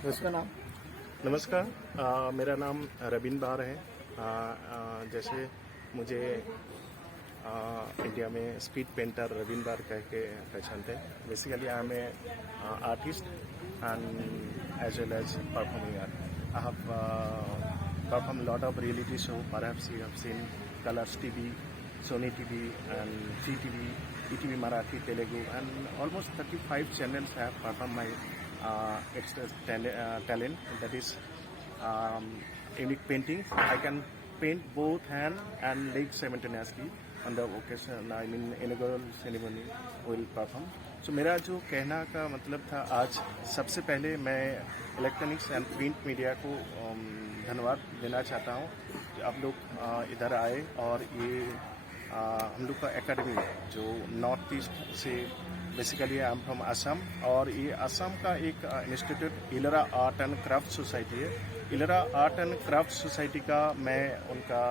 उसका नाम। नमस्कार। मेरा नाम रबिन बार है। जैसे मुझे इंडिया में स्पीड पेंटर रबिन बार कह के पहचानते हैं। Basically I am a artist and as well as performing art. I have performed lot of reality show. Perhaps you have seen Colors TV, Sony TV, and Free TV, ETV Marathi, Telugu, and almost 35 channels have performed my extra talent. That is unique painting. I can paint both hand and leg simultaneously on the occasion. I mean inaugural ceremony will perform. So मेरा जो कहना का मतलब था, आज सबसे पहले मैं इलेक्ट्रॉनिक्स एंड प्रिंट मीडिया को धन्यवाद देना चाहता हूँ कि आप लोग इधर आए और ये हम लोग का एकेडमी जो नॉर्थ ईस्ट से basically I am from Assam, और ये असम का एक institute Ellora art and craft society है। Ellora art and craft society का मैं उनका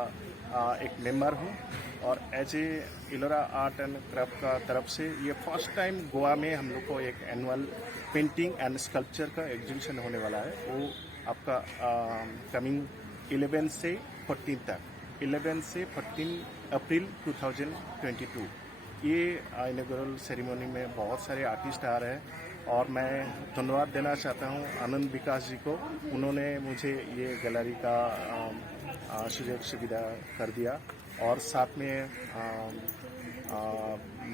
एक मेंबर हूँ, और as a Ellora art and craft का तरफ से ये फर्स्ट टाइम गोवा में हम लोग को एक एनुअल पेंटिंग एंड स्कल्पचर का एग्जीबिशन होने वाला है। वो आपका कमिंग 11 से 14 तक, 11 से 14 अप्रैल 2022। ये इनॉग्रेशन सेरेमनी में बहुत सारे आर्टिस्ट आ रहे हैं, और मैं धन्यवाद देना चाहता हूँ आनंद विकास जी को। उन्होंने मुझे ये गैलरी का सुযোগ सुविधा कर दिया, और साथ में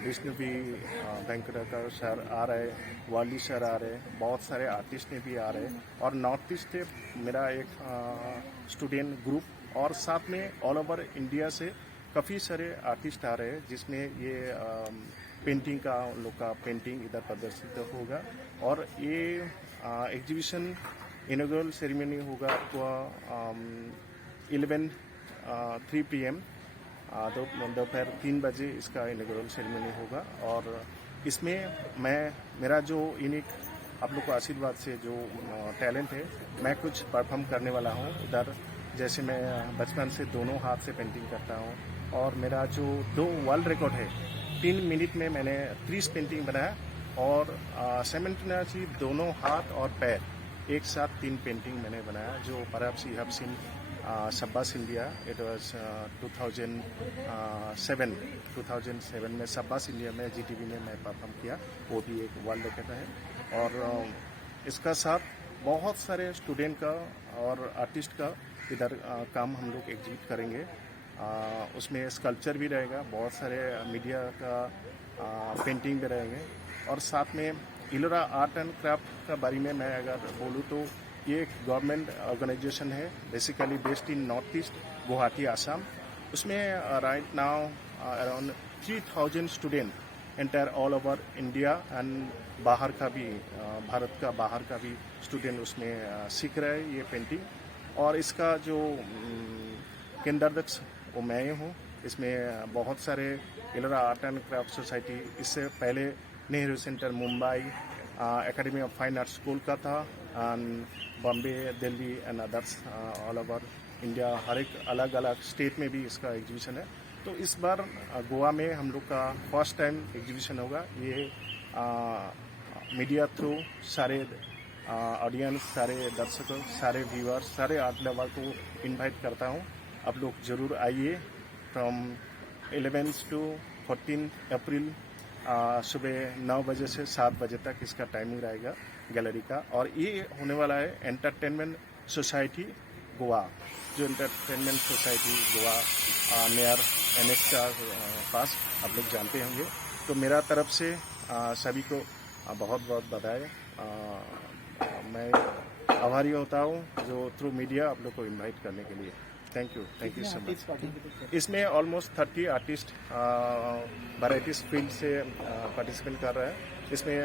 विष्णु भी वेंकटेश्वर सर आ रहे, वाली सर आ रहे, बहुत सारे आर्टिस्ट ने भी आ रहे, और नॉर्थ ईस्ट से मेरा एक स्टूडेंट ग्रुप, और साथ में ऑल ओवर इंडिया से काफ़ी सारे आर्टिस्ट आ रहे हैं, जिसमें ये पेंटिंग का उन लोग का पेंटिंग इधर प्रदर्शित होगा। और ये एग्जीबिशन इनॉग्रेशन सेरेमनी होगा आपको 3 PM दोपहर 3 बजे इसका इनॉग्रेशन सेरेमनी होगा। और इसमें मेरा जो यूनिक आप लोग को आशीर्वाद से जो टैलेंट है, मैं कुछ परफॉर्म करने वाला हूँ इधर। जैसे मैं बचपन से दोनों हाथ से पेंटिंग करता हूँ, और मेरा जो 2 वर्ल्ड रिकॉर्ड है, 3 मिनट में मैंने 30 पेंटिंग बनाया, और साइमल्टेनियसली दोनों हाथ और पैर एक साथ 3 पेंटिंग मैंने बनाया, जो परहैप्स यू हैव सीन सब्बास इंडिया। इट वाज 2007 में सब्बास इंडिया में GTV में मैं परफॉर्म किया, वो भी एक वर्ल्ड रिकॉर्ड है। और इसका साथ बहुत सारे स्टूडेंट का और आर्टिस्ट का इधर काम हम लोग एग्जीबिट करेंगे। उसमें स्कल्पचर भी रहेगा, बहुत सारे मीडिया का पेंटिंग भी रहेंगे, और साथ में इलोरा आर्ट एंड क्राफ्ट का बारे में मैं अगर बोलूँ तो ये एक गवर्नमेंट ऑर्गेनाइजेशन है, basically based in north east Guwahati Assam. उसमें right now around 3000 student entire all over India and बाहर का भी भारत का बाहर का भी स्टूडेंट उसमें सीख रहे हैं ये पेंटिंग। और इसका जो केंद्राध्यक्ष वो मैं हूँ। इसमें बहुत सारे Ellora art and craft society, इससे पहले Nehru centre Mumbai, academy of fine arts Kolkata and Bombay, Delhi and others all over India, हर एक अलग अलग स्टेट में भी इसका एग्जीबिशन है। तो इस बार गोवा में हम लोग का फर्स्ट टाइम एग्जीबिशन होगा। ये मीडिया थ्रू सारे ऑडियंस, सारे दर्शकों, सारे व्यूअर्स, सारे आर्ट लवर को इनवाइट करता हूँ। आप लोग ज़रूर आइए। फ्रॉम 11 to 14 अप्रैल सुबह 9 बजे से 7 बजे तक इसका टाइमिंग रहेगा गैलरी का। और ये होने वाला है एंटरटेनमेंट सोसाइटी गोवा, जो entertainment society Goa near NX का पास आप लोग जानते होंगे। तो मेरा तरफ से सभी को बहुत बहुत बधाई। मैं आभारी होता हूँ जो थ्रू मीडिया आप लोग को इनवाइट करने के लिए। Thank you so much. इसमें ऑलमोस्ट 30 आर्टिस्ट वैराइटीज फील्ड से पार्टिसिपेट कर रहे हैं। इसमें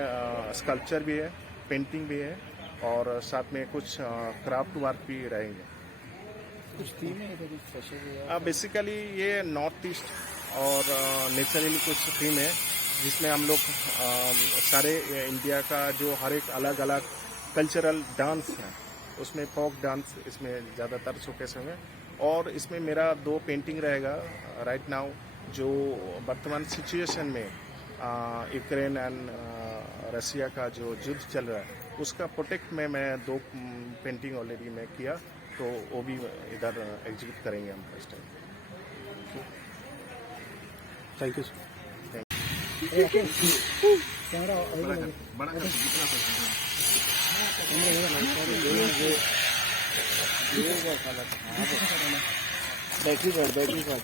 स्कल्पचर भी है, पेंटिंग भी है, और साथ में कुछ क्राफ्ट वर्क भी रहेंगे। कुछ थीम है, कुछ स्पेशल है? बेसिकली ये नॉर्थ ईस्ट और नेचुरली कुछ थीम है, जिसमें हम लोग सारे इंडिया का जो हर एक अलग अलग कल्चरल डांस है, उसमें फोक डांस इसमें ज़्यादातर शोकेस होंगे। और इसमें मेरा 2 पेंटिंग रहेगा राइट नाउ, जो वर्तमान सिचुएशन में यूक्रेन एंड रसिया का जो युद्ध चल रहा है, उसका प्रोटेक्ट में मैं 2 पेंटिंग ऑलरेडी मैं किया, तो वो भी इधर एग्जीक्यूट करेंगे हम first time. Thank you sir. Camera battery card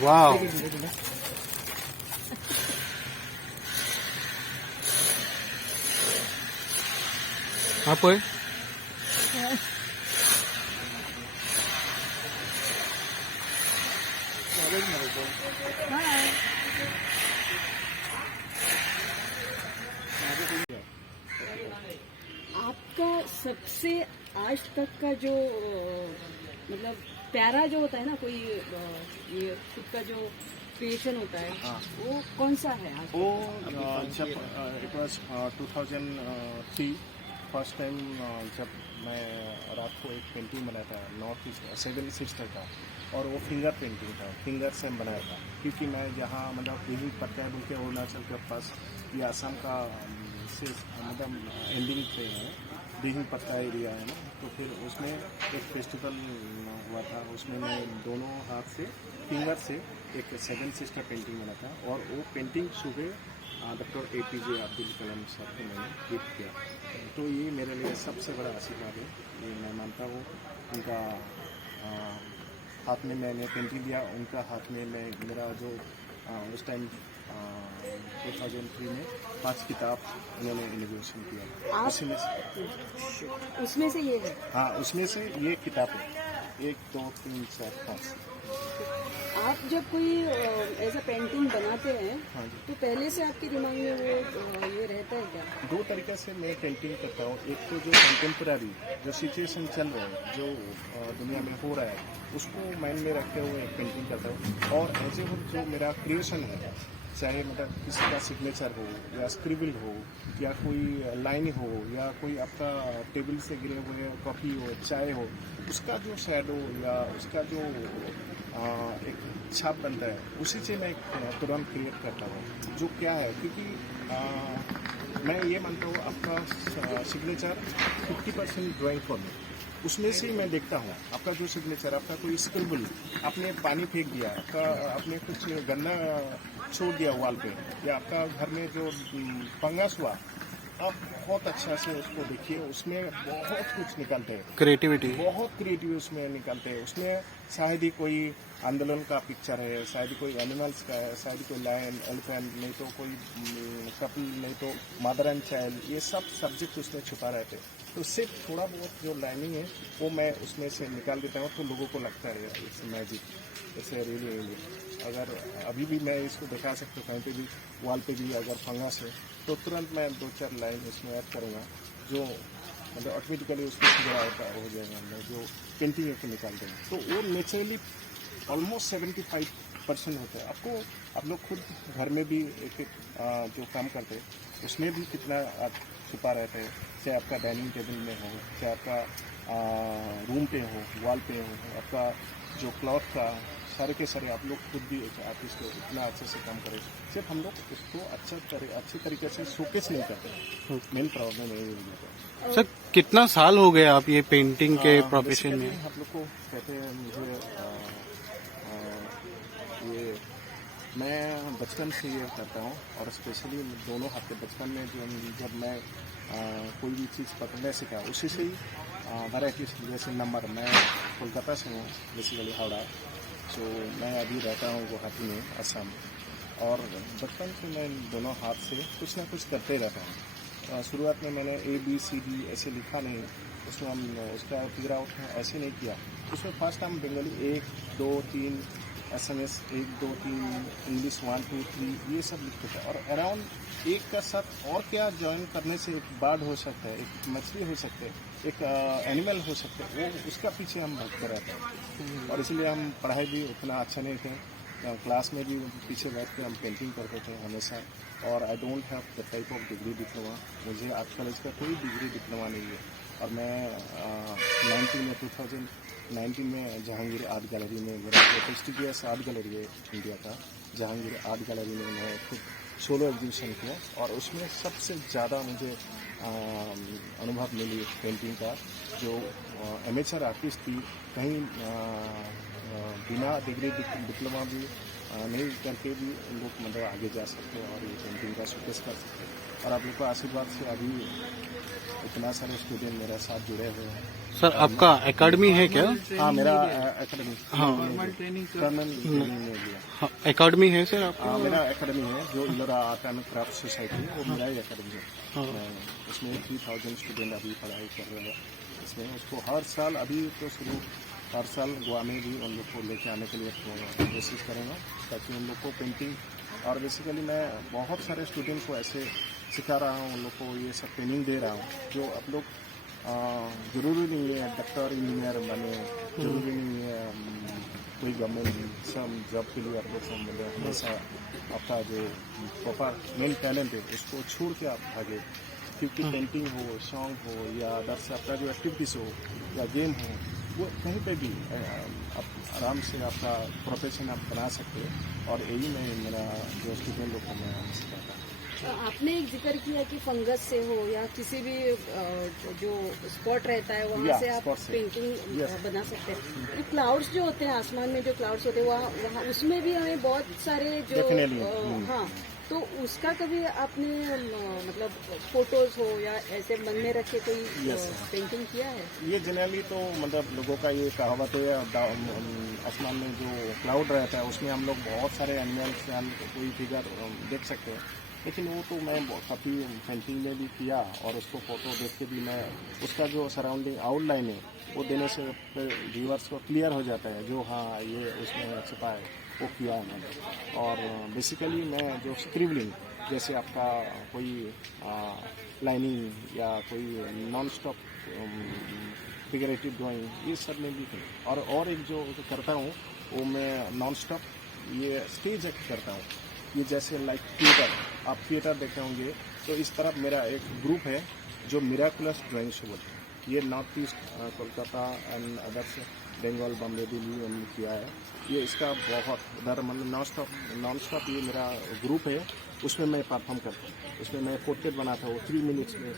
वाह आप आपका सबसे आज तक का जो मतलब प्यारा जो होता है ना कोई ये खुद का जो क्रिएशन होता है वो कौन सा है आज वो जब इट वाज 2003 फर्स्ट टाइम जब मैं रात को एक पेंटिंग बनाया था नॉर्थ ईस्ट 7 सिस्टर का, और वो फिंगर पेंटिंग था, फिंगर से बनाया था, क्योंकि मैं जहाँ मतलब यही पता है बोल के अरुणाचल के पास ये आसाम का से मतलब एंडिंग पे है, बिहिंग पत्ता एरिया है ना, तो फिर उसमें एक फेस्टिवल हुआ था, उसमें मैं दोनों हाथ से फिंगर से एक 7 सिस्टर पेंटिंग बना था, और वो पेंटिंग सुबह डॉक्टर APJ अब्दुल कलाम साहब को मैंने गिफ्ट किया। तो ये मेरे लिए सबसे बड़ा आशीर्वाद है, ये मैं मानता हूँ। उनका हाथ में मैंने पेंटिंग दिया, उनका हाथ में मैं मेरा जो उस टाइम 2003 में 5 किताब उन्होंने इनोवेशन किया, उसमें से ये है। हाँ, उसमें से ये किताब है, 1 2 3 4 5। आप जब कोई ऐसा पेंटिंग बनाते हैं हाँ जी। तो पहले से आपके दिमाग में वो ये रहता है क्या? 2 तरीके से मैं पेंटिंग करता हूँ। एक तो जो कंटेम्प्रेरी जो सिचुएशन चल रहा है, जो दुनिया में हो रहा है, उसको माइंड में रखते हुए एक पेंटिंग करता हूँ। और एज ए जो मेरा क्रिएशन है, चाहे मतलब किसी का सिग्नेचर हो या स्क्रिबल हो या कोई लाइन हो या कोई आपका टेबल से गिरे हुए कॉफ़ी हो, चाय हो, उसका जो शैडो या उसका जो एक छाप बनता है, उसी से मैं तुरंत क्रिएट करता हूँ। जो क्या है, क्योंकि मैं ये मानता हूँ आपका सिग्नेचर 50% ड्राइंग फॉर्म है, उसमें से मैं देखता हूँ आपका जो सिग्नेचर, आपका कोई स्क्रिबल, आपने पानी फेंक दिया, आपका आपने कुछ गंदा छोड़ दिया वॉल पे, या आपका घर में जो फंगस हुआ, आप बहुत अच्छा से उसको देखिए, उसमें बहुत कुछ निकलते हैं, क्रिएटिविटी बहुत क्रिएटिव उसमें निकलते हैं। उसमें शायद ही कोई आंदोलन का पिक्चर है, शायद ही कोई एनिमल्स का है, शायद ही कोई लायन, एलिफेंट, नहीं तो कोई कपल, नहीं तो मदर एंड चाइल्ड, ये सब सब्जेक्ट उसमें छुपा रहते हैं। तो सिर्फ थोड़ा बहुत जो लाइनिंग है वो मैं उसमें से निकाल देता हूँ, तो लोगों को लगता है इट्स मैजिक, इट्स रियली। अगर अभी भी मैं इसको दिखा सकता हूँ, कहीं पे भी वॉल पे भी अगर फंगस है तो तुरंत मैं 2-4 लाइन इसमें ऐड करूँगा, जो मतलब ऑटोमेटिकली उसको सुधारा हो जाएगा, मैं जो पेंटिंग को निकाल देंगे, तो वो नेचुरली ऑलमोस्ट 75 पर्सन होते हैं। आपको आप लोग खुद घर में भी एक जो काम करते हैं उसमें भी कितना आप छुपा रहते हैं, चाहे आपका डाइनिंग टेबल में हो, चाहे आपका रूम पे हो, वॉल पे हो, आपका जो क्लॉथ का सारे के सारे आप लोग खुद भी एक आर्टिस्ट हो, इतना अच्छे से काम करें। सिर्फ हम लोग उसको अच्छे तरीके से शोकेस नहीं करते। मेन प्रॉब्लम यही है। सर कितना साल हो गए आप ये पेंटिंग के प्रोफेशन में? आप लोग को कहते हैं मुझे ये मैं बचपन से ये करता हूँ, और स्पेशली दोनों हफ्ते बचपन में जब मैं कोई भी चीज़ पकड़ने सीखा उसी से ही वैराइटीज जैसे नंबर। मैं कोलकाता से हूँ, बेसिकली हावड़ा। सो मैं अभी रहता हूँ गुवाहाटी में, असम। और बचपन से मैं दोनों हाथ से कुछ ना कुछ करते रहता हूँ। शुरुआत में मैंने ABCD ऐसे लिखा नहीं, उसमें हम उसका फिगर आउट ऐसे नहीं किया। उसमें फर्स्ट हम बंगाली 1 2 3 SMS 1 2 3 इंग्लिश 1 2 3 ये सब लिखते थे। और अराउंड एक का साथ और क्या ज्वाइन करने से एक बर्ड हो सकता है, एक मछली हो सकते है, एक एनिमल हो सकता है, वो उसका पीछे हम भटकते रहते हैं। और इसलिए हम पढ़ाई भी उतना अच्छा नहीं थे। क्लास में भी पीछे बैठ के हम पेंटिंग करते थे हमेशा। और I don't have the type of degree diploma. मुझे आर्ट कॉलेज का कोई डिग्री डिप्लोमा नहीं है। और मैं 2019 में जहांगीर आर्ट गैलरी में, मेरा जो प्रेस्टिजियस आर्ट गैलरी है इंडिया का, जहांगीर आर्ट गैलरी में मैं खुद सोलो एग्जीबिशन किया। और उसमें सबसे ज़्यादा मुझे अनुभव मिली पेंटिंग का। जो एमेचर आर्टिस्ट भी कहीं बिना डिग्री डिप्लोमा भी नहीं करके भी लोग मतलब आगे जा सकते हैं और ये पेंटिंग का शोकेस कर सकते हैं। और आप लोग को आशीर्वाद से अभी इतना सारे स्टूडेंट मेरे साथ जुड़े हुए हैं। सर आपका एकेडमी है क्या? हाँ, मेरा एकेडमी। हाँ, एकेडमी है सर आपका? मेरा एकेडमी है जो Ellora art and craft society, वो मेरा ही एकेडमी है। उसमें 3000 स्टूडेंट अभी पढ़ाई कर रहे हैं। इसमें उसको हर साल अभी तो शुरू हर साल गोवा में भी उन लोग को लेके आने के लिए कोशिश करेंगे, ताकि उन लोग को पेंटिंग। और बेसिकली मैं बहुत सारे स्टूडेंट को ऐसे सिखा रहा हूँ, उन लोग को ये सब ट्रेनिंग दे रहा हूँ। जो आप लोग ज़रूरी नहीं है डॉक्टर इंजीनियर बने, ज़रूरी नहीं है कोई गवर्नमेंट सब जॉब के लिए आप लोग मतलब हमेशा आपका जो प्रॉपर मेन टैलेंट है उसको छोड़ के आप आगे। क्योंकि पेंटिंग हो, सॉन्ग हो, या अदर से आपका जो एक्टिविटीज़ हो या गेम हो, वो कहीं पे भी आप आराम से आपका प्रोफेशन आप बना सकते हो। और यही मैं मेरा जो स्टूडेंट लोग को मैं सिखाता हूँ। तो आपने एक जिक्र किया कि फंगस से हो या किसी भी जो स्पॉट रहता है वहाँ से आप पेंटिंग बना सकते हैं। तो क्लाउड्स जो होते हैं, आसमान में जो क्लाउड्स होते हैं, वहाँ उसमें भी हमें बहुत सारे जो हाँ, तो उसका कभी आपने मतलब फोटोज हो या ऐसे मन में रखे कोई पेंटिंग किया है? ये जनरली तो मतलब लोगों का ये कहावत है, आसमान में जो क्लाउड रहता है उसमें हम लोग बहुत सारे एनिमल्स या कोई फिगर देख सकते हैं। लेकिन वो तो मैं काफ़ी पेंटिंग में भी किया, और उसको फोटो देख के भी मैं उसका जो सराउंडिंग आउटलाइन है वो देने से व्यूअर्स को क्लियर हो जाता है, जो हाँ ये उसमें छुपा है वो किया है मैंने। और बेसिकली मैं जो स्क्रिबलिंग, जैसे आपका कोई लाइनिंग या कोई नॉन स्टॉप फिगरेटिव ड्राइंग, ये सब में भी और एक जो करता हूँ वो मैं नॉन स्टॉप ये स्टेज एक्ट करता हूँ। ये जैसे लाइक थिएटर, आप थिएटर देखे होंगे तो इस तरफ मेरा एक ग्रुप है जो मिराकुलस ड्राइंग शो बोलते हैं। ये north east Kolkata and others Bengal, Bombay, Delhi हमने किया है। ये इसका बहुत उधर मतलब नॉन स्टॉप ये मेरा ग्रुप है, उसमें मैं परफॉर्म करता हूँ। उसमें मैं पोर्ट्रेट बनाता हूँ 3 मिनट्स में,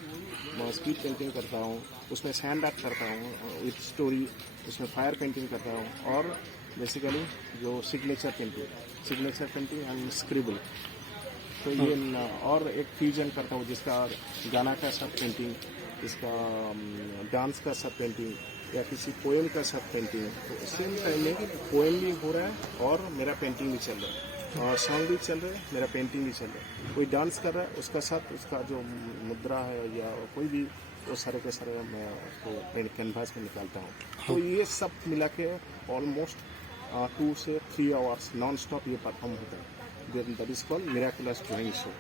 मैं स्पीड पेंटिंग करता हूँ, उसमें सैंड आर्ट करता हूँ विथ स्टोरी, उसमें फायर पेंटिंग करता हूँ, और बेसिकली जो सिग्नेचर पेंटिंग एंड स्क्रिबल। तो ये और एक फ्यूजन करता हूँ जिसका गाना का सब पेंटिंग, इसका डांस का सब पेंटिंग, या किसी पोएम का सब पेंटिंग। तो सेम टाइम में पोएम भी हो रहा है और मेरा पेंटिंग भी चल रहा है, और सॉन्ग भी चल रहा है, मेरा पेंटिंग भी चल रहा है। कोई डांस कर रहा है उसका साथ उसका जो मुद्रा है या कोई भी, वो सारे के सारे मैं उसको कैनवास में निकालता हूँ। तो ये सब मिला के ऑलमोस्ट 2 से 3 आवर्स नॉन स्टॉप ये परफॉर्म होता है। That is called miraculous drawing show.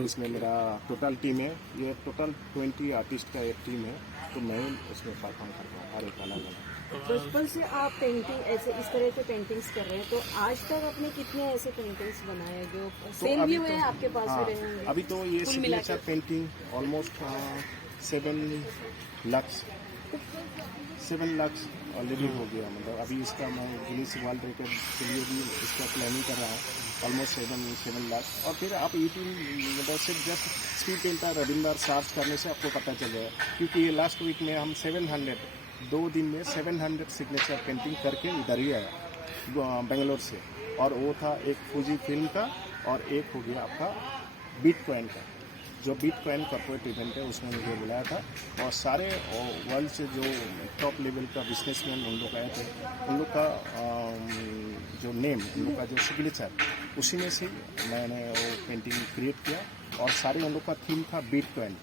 इसमें मेरा टोटल टीम है, ये टोटल 20 आर्टिस्ट का एक टीम है, तो मैं उसमें परफॉर्म करता हूँ हर एक अलग अलग। बचपन से आप पेंटिंग ऐसे इस तरह के पेंटिंग्स कर रहे हैं, तो आज तक आपने कितने ऐसे पेंटिंग्स बनाए जो सेल भी हुए हैं, आपके पास हाँ, भी रहे होंगे? अभी तो ये कुल मिला सिग्नेचर के। पेंटिंग ऑलमोस्ट 7 लाख ऑलरेडी हो गया। मतलब अभी इसका मैं गिनीज वर्ल्ड रिकॉर्ड के लिए भी इसका प्लानिंग कर रहा हूँ। ऑलमोस्ट 7 लाख। और फिर आप यूट्यूब मतलब सिर्फ just speed painter Ravinder search करने से आपको पता चल जाएगा, क्योंकि ये लास्ट वीक में हम 700 2 दिन में 700 सिग्नेचर पेंटिंग करके इधर ही आया बेंगलोर से। और वो था एक फूजी फिल्म का और एक हो गया आपका बिटकॉइन का। जो बिटकॉइन कॉर्पोरेट इवेंट है उसमें मुझे बुलाया था, और सारे वर्ल्ड से जो टॉप लेवल का बिजनेसमैन उन लोग आए थे। उन लोग का जो नेम, उन लोग का जो सिग्नेचर, उसी में से मैंने वो पेंटिंग क्रिएट किया। और सारे उन लोग का थीम था बिटकॉइन।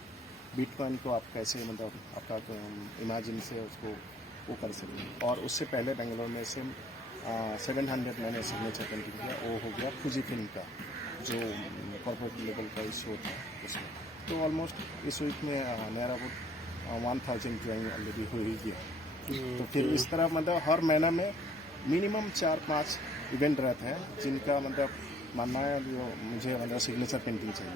बिटकॉइन को आप कैसे मतलब आपका इमेजिन से उसको वो कर सकें। और उससे पहले बेंगलोर में से 700 मैंने सिग्नेचर पेंटिंग किया, वो हो गया फूजी फिल्म का जो कॉर्पोरेट लेवल का शो था उसमें। तो ऑलमोस्ट इस वीक में नियर अबाउट 1000 ड्राइंग ऑलरेडी हो ही गया। तो फिर इस तरह मतलब हर महीना में मिनिमम 4-5 इवेंट रहते हैं, जिनका मतलब मानना है जो मुझे मतलब सिग्नेचर पेंटिंग चाहिए।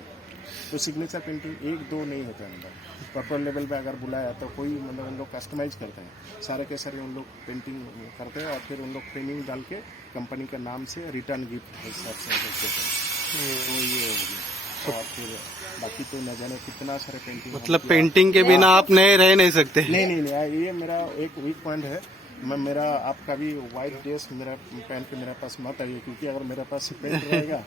तो सिग्नेचर पेंटिंग 1-2 नहीं होता है। मतलब कॉर्पोरेट लेवल पे अगर बुलाया तो कोई मतलब उन लोग कस्टमाइज करते हैं, सारे के सारे उन लोग पेंटिंग करते हैं, और फिर उन लोग ट्रेनिंग डाल के कंपनी के नाम से रिटर्न गिफ्ट हिसाब से देते हैं। तो ये हो गया। और फिर बाकी तो न जाने कितना सारे पेंटिंग। मतलब पेंटिंग के बिना आप नहीं रह नहीं सकते। नहीं, ये मेरा एक वीक पॉइंट है। मेरा आपका भी वाइट ड्रेस मेरा पहन के मेरे पास मत आइए, क्योंकि अगर मेरे पास पेंट रहेगा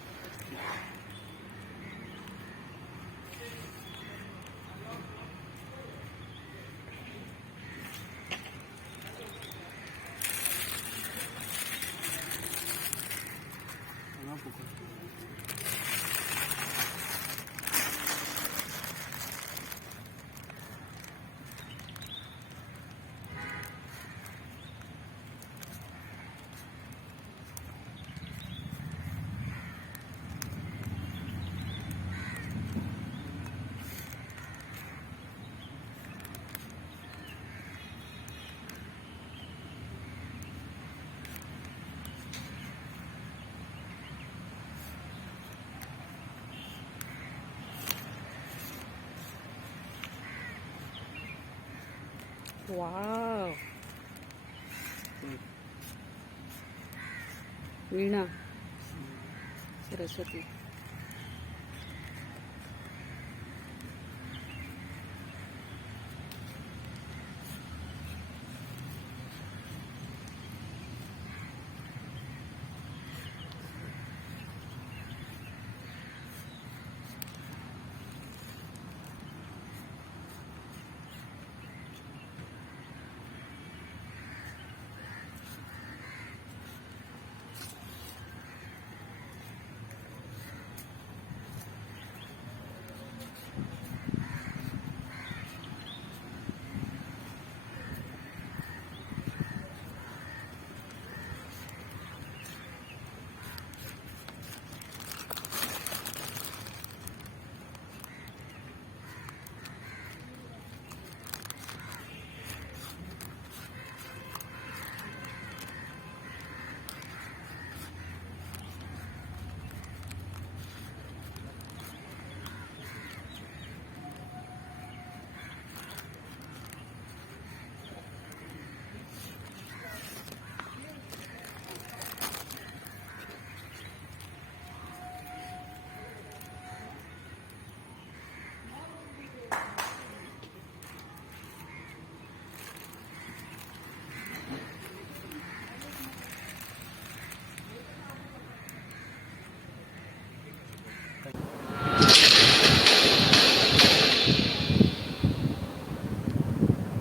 वाव, वीणा सरस्वती।